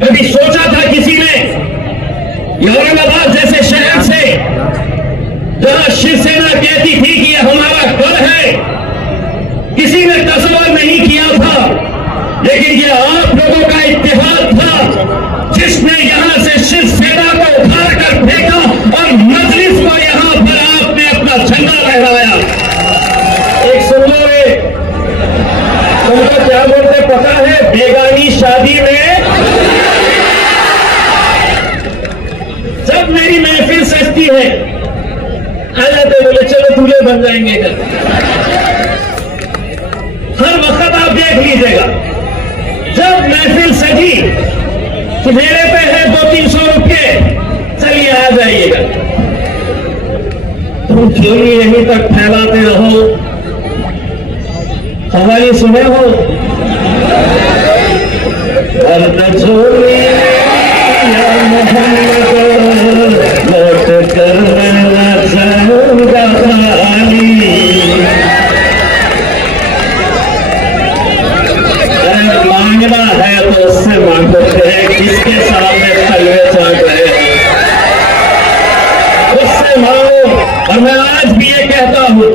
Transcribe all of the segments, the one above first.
कभी सोचा था किसी ने औरंगाबाद जैसे शहर से जहां शिवसेना कहती थी कि यह हमारा घर है, किसी ने तस्वर नहीं किया था, लेकिन यह आप लोगों का इत्तेहाद था जिसने यहां से शिवसेना को उखाड़ कर फेंका और मजलिस को यहां पर आपने अपना झंडा लहराया। एक सुनो रे, तुमको क्या बोलते पता है? बेगानी शादी में जब मेरी महफिल सजती है आ जाते बोले चलो दूल्हे बन जाएंगे इधर। हर वक्त आप देख लीजिएगा, जब महफिल सजी सुधेरे पे है 200-300 रुपये, चलिए आ जाइएगा। तुम चोरी यहीं तक फैलाते रहो। हमारी सुने हो चोरी लौट कर मांगना है तो उससे मांगते हैं, किसके सामने तलवे चाट रहे हैं उससे मांगो। और मैं आज भी ये कहता हूं,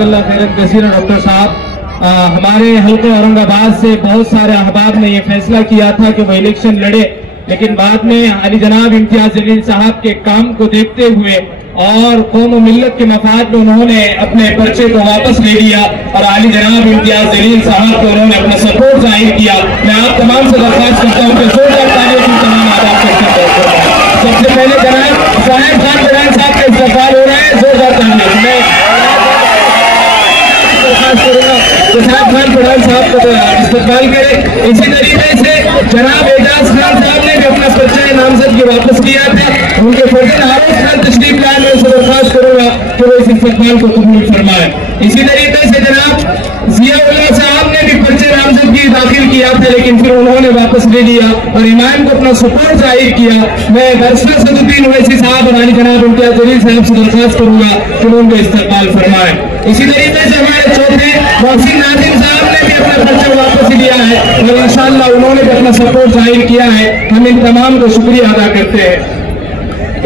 डॉक्टर साहब, हमारे हल्के औरंगाबाद से बहुत सारे अहबाब ने यह फैसला किया था कि वो इलेक्शन लड़े, लेकिन बाद में अली जनाब इम्तियाज जलील साहब के काम को देखते हुए और कौम और मिल्लत के मफाद में उन्होंने अपने पर्चे को वापस ले लिया और अली जनाब इम्तियाज जलील साहब को उन्होंने अपना सपोर्ट जाहिर किया। मैं आप तमाम से दरख्वास्त करता हूँ कि जोरदार तालियों की तमाम आदाब करते हैं। सबसे पहले जनाब साहेब खान बरान साहब का इस्तकबाल हो रहा है, जोरदार तालियों। मैं तो साहब खान पठान साहब को इस्तकबाल करें। इसी तरीके से जनाब एजाज खान साहब ने भी अपना पर्चा नामजद की वापस किया था, उनके फर्जन हारूफ खान तशरीफ लाए, मैं उनसे दरख्वास्त करूंगा कि वो इस इस्तकबाल को कबूल फरमाए। इसी तरीके से जनाब जियाउल्लाह साहब ने भी पर्चा नामजद की दाखिल किया था, लेकिन फिर उन्होंने वापस ले लिया और इमाम को अपना सपोर्ट जाहिर किया। मैं बरसला सदुद्दीन ओवैसी साहब और अली जनाब इम्तियाज जलील साहब से दरख्वास्त करूंगा कि वो उनको इस्तकबाल फरमाए। इसी तरीके से हमारे चौथे मोहसिन नाजिम साहब ने भी अपना पर्चा वापस लिया है और इंशाअल्लाह उन्होंने भी अपना सपोर्ट जाहिर किया है। हम इन तमाम को शुक्रिया अदा करते हैं।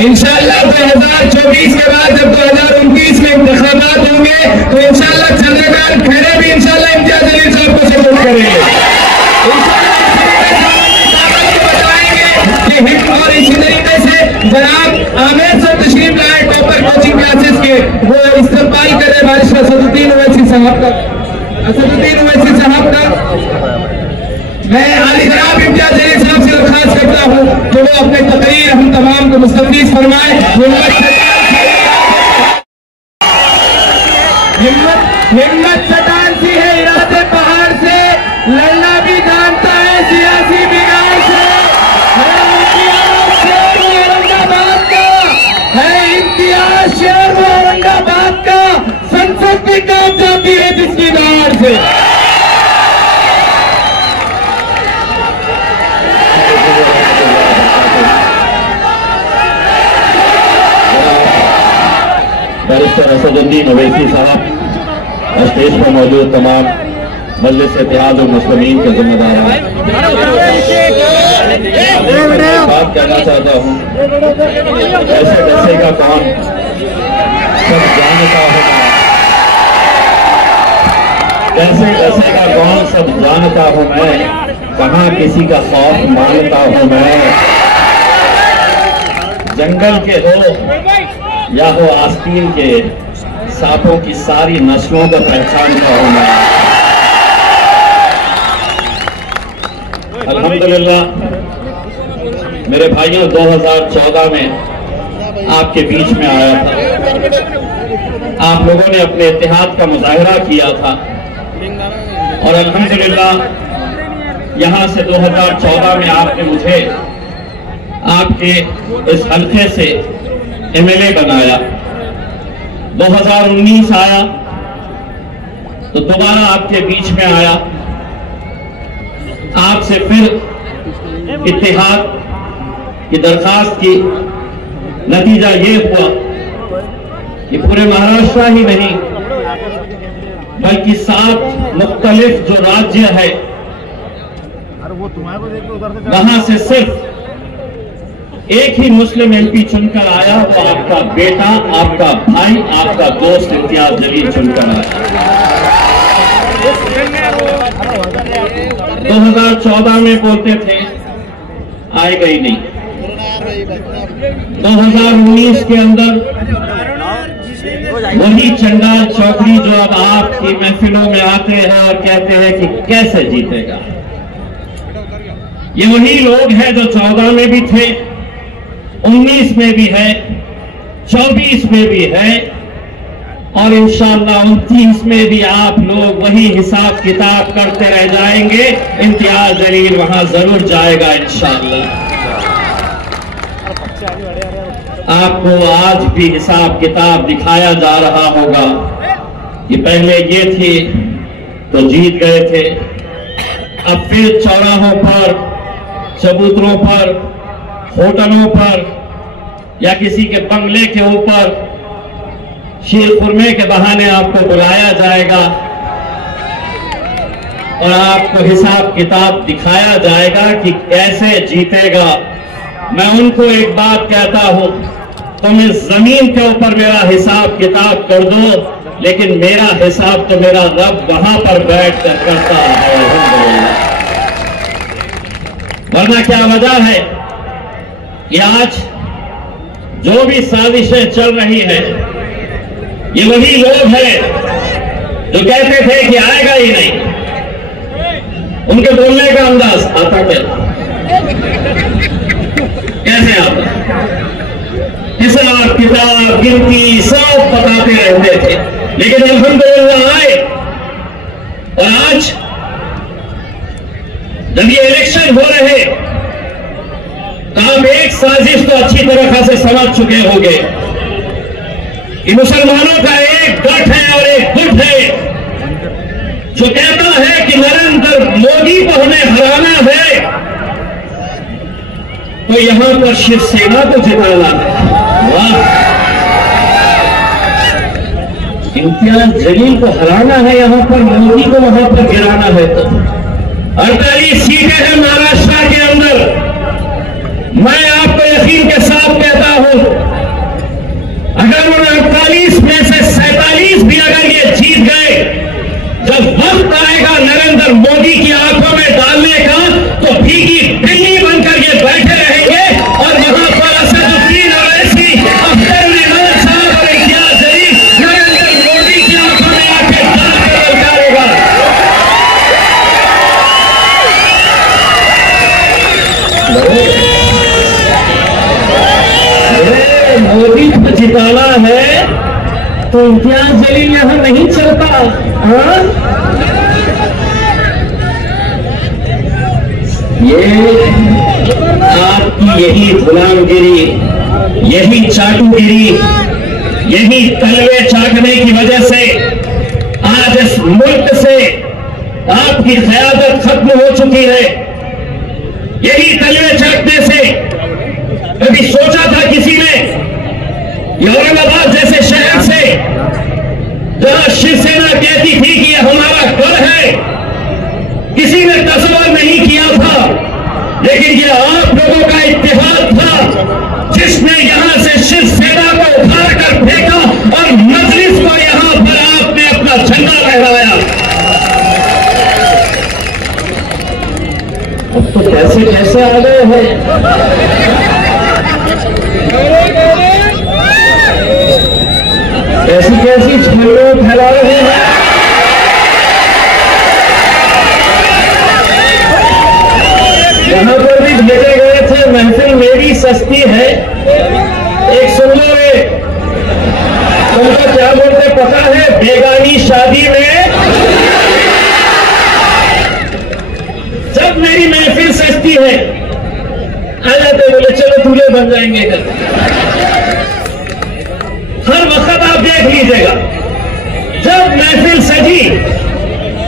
इंशाअल्लाह 2024 के बाद जब 2029 में इंतखाबात होंगे तो इंशाअल्लाह चंद्रकांत खैरे भी इंशाअल्लाह इम्तियाज जलील साहब को सपोर्ट करेंगे। और इसी तरीके से जनाब आमिर साहब तशरीफ लाए टॉपर कोचिंग क्लासेस के, वो इस्तकबाल करे बारिश असदुद्दीन ओवैसी साहब का। मैं अली जनाब इम्तियाज जलील साहब से दरख्वास्त करता हूँ कि वो अपने तकरीर हम तमाम को मुस्तफीज फरमाए। हिम्मत चट्टान सी है, इरादे पहाड़ से, लड़ना भी जानता है सियासी बिगाड़ से। औरंगाबाद का है इम्तियाज, शेर औरंगाबाद का, संसद भी काम जाती है जिसकी दाड़ से। बैरिस्टर असदुद्दीन ओवैसी साहब और स्टेज पर मौजूद तमाम मजलिस इत्तेहाद और मुस्लिमीन के जिम्मेदार हैं, बात कहना चाहता हूँ, ऐसे दस्से का कौन सब जानता हूँ, कैसे दस्से का कौन सब जानता हूँ मैं, कहाँ किसी का खौफ मानता हूँ मैं। जंगल के हो या हो आस्तीन के, सांपों की सारी नस्लों को पहचानता हूं मैं। अल्हम्दुलिल्लाह मेरे भाइयों, 2014 में आपके बीच में आया था, आप लोगों ने अपने इत्तेहाद का मुजाहिरा किया था और अल्हम्दुलिल्लाह यहां से 2014 में आपने मुझे आपके इस हल्के से एमएलए बनाया। 2019 आया, तो दोबारा आपके बीच में आया, आपसे फिर इत्तेहाद की दरखास्त की। नतीजा ये हुआ कि पूरे महाराष्ट्र ही नहीं बल्कि 7 मुख्तलिफ जो राज्य है वहां से सिर्फ एक ही मुस्लिम एमपी चुनकर आया, वो आपका बेटा, आपका भाई, आपका दोस्त इम्तियाज जलील चुनकर आया। 2014 में बोलते थे आएगा ही नहीं। 2019 के अंदर वही चंडाल चौधरी जो अब आपकी महफिलों में आते हैं और कहते हैं कि कैसे जीतेगा, ये वही लोग हैं जो 14 में भी थे, 19 में भी है, 24 में भी है और इंशाअल्लाह 29 में भी आप लोग वही हिसाब किताब करते रह जाएंगे। इम्तियाज जलील वहां जरूर जाएगा इंशाअल्लाह। आपको आज भी हिसाब किताब दिखाया जा रहा होगा कि पहले ये थे तो जीत गए थे, अब फिर चौराहों पर, चबूतरों पर, होटलों पर या किसी के बंगले के ऊपर शीर खुरमे के बहाने आपको बुलाया जाएगा और आपको हिसाब किताब दिखाया जाएगा कि कैसे जीतेगा। मैं उनको एक बात कहता हूं, तुम इस जमीन के ऊपर मेरा हिसाब किताब कर दो, लेकिन मेरा हिसाब तो मेरा रब वहां पर बैठ कर करता है। वरना क्या वजह है कि आज जो भी साजिशें चल रही हैं, ये वही लोग हैं जो कहते थे कि आएगा ही नहीं। उनके बोलने का अंदाज आता क्या, कैसे आता, हिसाब किताब गिनती सब बताते रहते थे, लेकिन अल्हम्दुलिल्लाह आए। और आज जब ये इलेक्शन हो रहे तो आप एक साजिश तो अच्छी तरह से समझ चुके होंगे कि मुसलमानों का एक गठ है और एक गुट है जो कहता है कि नरेंद्र मोदी को हमें हराना है तो यहां पर शिवसेना को जिताना है। वाह, इम्तियाज जलील को हराना है यहां पर, मोदी को वहां पर गिराना है। तो 48 सीटें हैं महाराष्ट्र के अंदर। मैं आपको यकीन के साथ कहता हूं, अगर उन 48 में से 47 भी अगर ये जीत गए, जब वक्त आएगा नरेंद्र मोदी की आंखों में डालने का, तो भीगी बिल्ली बनकर ये बैठे रहेंगे और वहां पर असदुद्दीन अवैसी, अख्तर रिजवान साहब और इम्तियाज जलील नरेंद्र मोदी की आंखों में आके डालकर उतारेगा। मोदी को जिताना है तो इम्तियाज जलील यहां नहीं चलता। ये आपकी यही गुलामगिरी, यही चाटुगिरी, यही तलवे चाटने की वजह से आज इस मुल्क से आपकी क़यादत खत्म हो चुकी है। यही तलवे चाटने से कभी सोचा था किसी ने औरंगाबाद जैसे शहर से जहां शिवसेना कहती थी कि यह हमारा घर है, किसी ने तस्वर नहीं किया था, लेकिन यह आप लोगों का इत्तेहाद था जिसने यहां से शिवसेना को उखाड़ कर फेंका और मजलिस को यहां पर आपने अपना झंडा लहराया। अब तो कैसे कैसे आ गए हैं, कैसी कैसी छवियां फैला रहे हैं। यहां पर भी भेजे गए थे, महफिल मेरी सस्ती है, एक सुन लो रे, तुमको क्या बोलते पता है, बेगानी शादी में जब मेरी महफिल सस्ती है आ जाते बोले चलो दूल्हे बन जाएंगे। हर वक्त आप देख लीजिएगा, जब महफिल सजी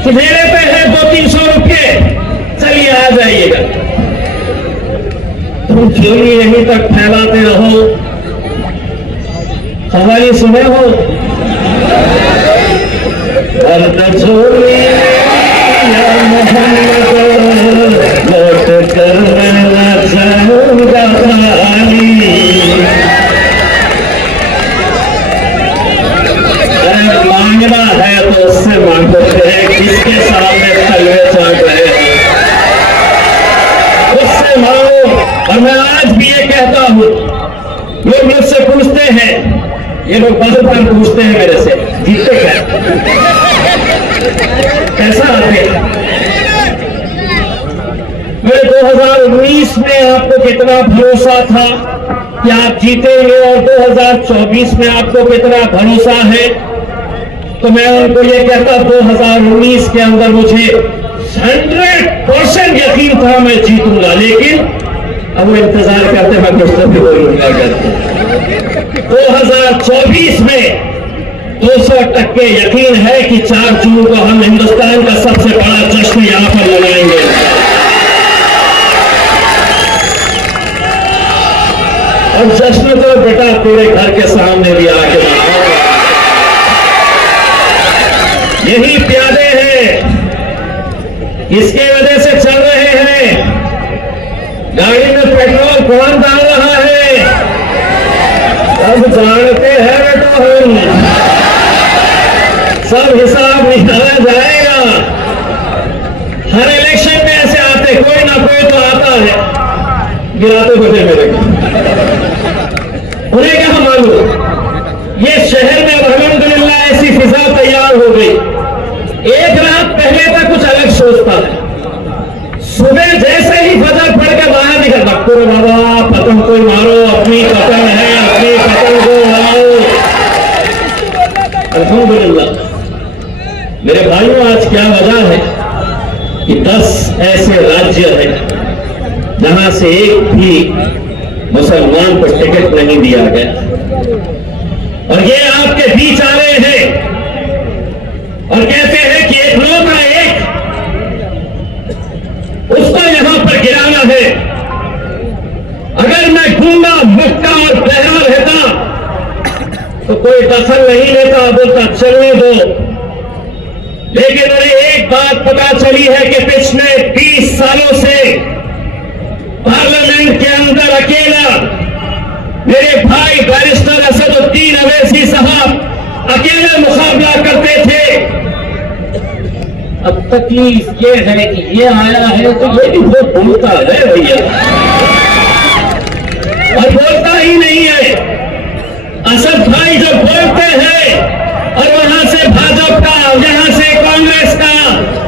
सुधेरे पे है 200-300 रुपये, चलिए आ जाइएगा। तुम क्यों यहीं तक फैलाते रहो? हमारी सुने हो लौट कर मांगना है तो उससे मांगते हैं, किसके सामने तलवे चाट रहे हैं, उससे मांगो। और मैं आज भी ये कहता हूं, लोग मुझसे पूछते हैं, ये लोग बार बार पूछते हैं मेरे से, जीतते क्या, कैसा आते हैं? मेरे 2019 में आपको कितना भरोसा था कि आप जीतेंगे और 2024 में आपको कितना भरोसा है? तो मैं उनको ये कहता, 2019 के अंदर मुझे 100% यकीन था मैं जीतूंगा, लेकिन अब वो इंतजार करते हैं कुछ तो भी बोलूंगा करते। 2024 में 200% यकीन है कि 4 जून को हम हिंदुस्तान का सबसे बड़ा जश्न यहां पर मनाएंगे। और जश्न तो बेटा तेरे घर के सामने भी आके मनाओ। यही प्यादे हैं, इसके वजह से चल रहे हैं। गाड़ी में पेट्रोल कौन डाल रहा है? अब जानते हैं बेटा, हम सब हिसाब निकाला जाएगा। हर इलेक्शन में ऐसे आते, कोई ना कोई तो आता है गिराते बचे मेरे को। उन्हें क्या मालूम, ये शहर में अल्हम्दुलिल्लाह ऐसी फिजा तैयार हो गई। एक रात पहले तक कुछ अलग सोचता है, सुबह जैसे ही फजर पड़ के बाहर निकल, बक्कुर बाबा पतंग कोई मारो, अपनी पतंग है, अपनी पतंग को उड़ाओ। अल्हम्दुलिल्लाह मेरे भाइयों, आज क्या वजह है कि 10 ऐसे राज्य हैं जहां से एक भी मुसलमान को टिकट नहीं दिया गया, और ये आपके बीच आ रहे हैं और कहते हैं कि एक लोग एक उसको यहां पर गिराना है। अगर मैं गूंगा, मुक्का और बहरा रहता तो कोई दखल नहीं लेता, बोलता चलने दो। लेकिन मुझे एक बात पता चली है कि पिछले 20 सालों से पार्लियामेंट के अंदर अकेला मेरे भाई बैरिस्टर असदुद्दीन अवैसी साहब अकेले मुकाबला करते थे। अब तकलीफ ये है कि ये आया है तो ये भी वो बोलता है भैया, और बोलता ही नहीं है। असद भाई जो बोलते हैं और वहां से भाजपा का, यहां से कांग्रेस का,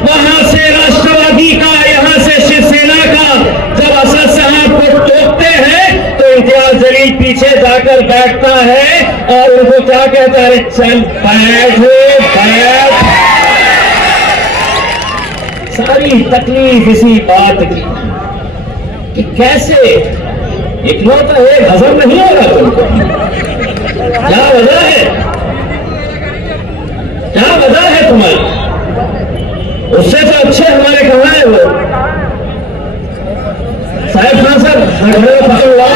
वहां से राष्ट्रवादी का, यहां से शिवसेना का, जब असद साहब को टोकते हैं तो इम्तियाज जलील पीछे जाकर बैठता है और उनको क्या कहता है, चल बैठ बैठ। सारी तकलीफ इसी बात की कि कैसे इकलौता एक हजम नहीं हो रहा तुमको। क्या वजह है, क्या वजह है तुम्हारी? उससे तो अच्छे हमारे कहां है वो साहब खान साहब पकड़ हुआ।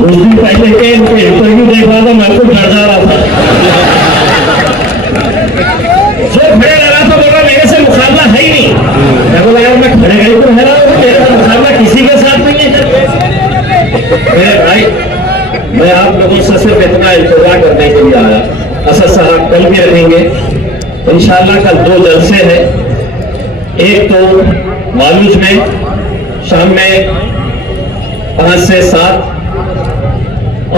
कुछ दिन पहले के इंटरव्यू देख रहा था, मैं तो डर जा रहा था। जो खड़े लगा तो बोला मेरे से मुकाबला है ही नहीं। मैं बोला यार मैं खड़े गए तो है ना, मेरे का मुकाबला किसी के साथ नहीं है। मेरे भाई, मैं आप लोगों से सिर्फ इतना इंतजार करने के लिए आया। असद साहब कल भी रहेंगे इंशाअल्लाह। कल 2 जलसे हैं, एक तो मालूज में शाम में 5 से 7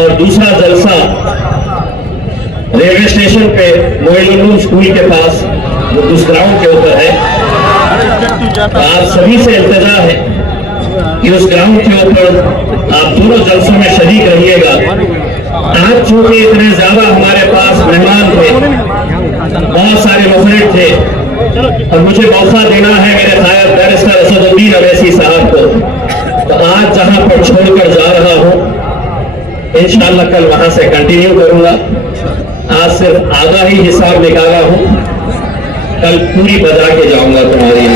और दूसरा जलसा रेलवे स्टेशन पे मोइनुल स्कूल के पास जो उस ग्राउंड के ऊपर है। आप सभी से इल्तिजा है कि उस ग्राउंड के ऊपर आप दोनों जलसों में शरीक रहिएगा। आज चूंकि इतने ज्यादा हमारे पास मेहमान थे, बहुत सारे मुफरिद थे, और मुझे मौका देना है मेरे साहब बैरिस्टर असदुद्दीन अवैसी साहब को, तो आज जहां पर छोड़कर जा रहा हूं, इंशाअल्लाह कल वहां से कंटिन्यू करूंगा। आज सिर्फ आधा ही हिसाब निकाला हूं, कल पूरी बजा के जाऊंगा तुम्हारी।